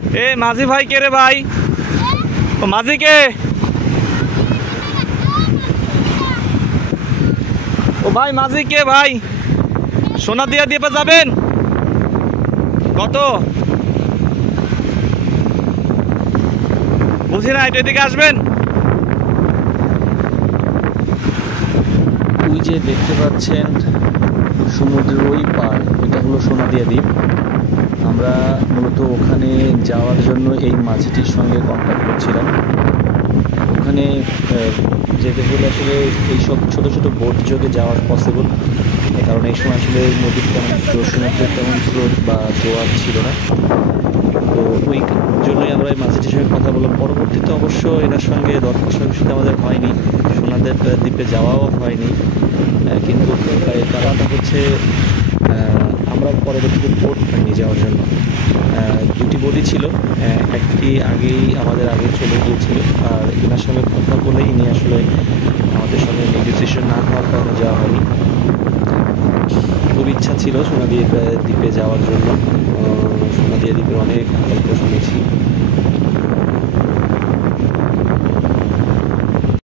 এ মাঝি ভাই কে রে ভাই? ও মাঝি কে? ও ভাই মাঝি কে ভাই? সোনাদিয়া দ্বীপে যাবেন? কত বুঝি না, একটু এদিকে আসবেন। ওই যে দেখতে পাচ্ছেন সমুদ্রের ওই পার, এটা হলো সোনাদিয়া দ্বীপ। আমরা মূলত ওখানে যাওয়ার জন্য এই মাঝিটির সঙ্গে কন্ট্যাক্ট করছিলাম। ওখানে যেতে হলে আসলে এইসব ছোটো ছোটো বোট যোগে যাওয়া পসিবল, কারণ এই সময় আসলে নদীর তেমন সমুদ্রের তেমন স্রোত বা জোয়ার ছিল না। তো ওই জন্যই আমরা এই মাঝিটির সঙ্গে কথা বললাম। পরবর্তীতে অবশ্য এনার সঙ্গে দর কষাকষিতে আমাদের হয়নি, সোনাদের দ্বীপে যাওয়াও হয়নি। কিন্তু কারণটা হচ্ছে আমরা পরবর্তীতে বোট পাইনি যাওয়ার জন্য। দুটি বোটই ছিল, একটি আগেই আমাদের আগে চলে গিয়েছিল, আর এনার সঙ্গে কথা বলে ইনি আসলে আমাদের সঙ্গে নেগোসিয়েশন না হওয়ার কারণে যাওয়া হয়নি। খুব ইচ্ছা ছিল সোনাদিয়া দ্বীপে যাওয়ার জন্য। সোনাদিয়া দ্বীপের অনেক গল্প শুনেছি,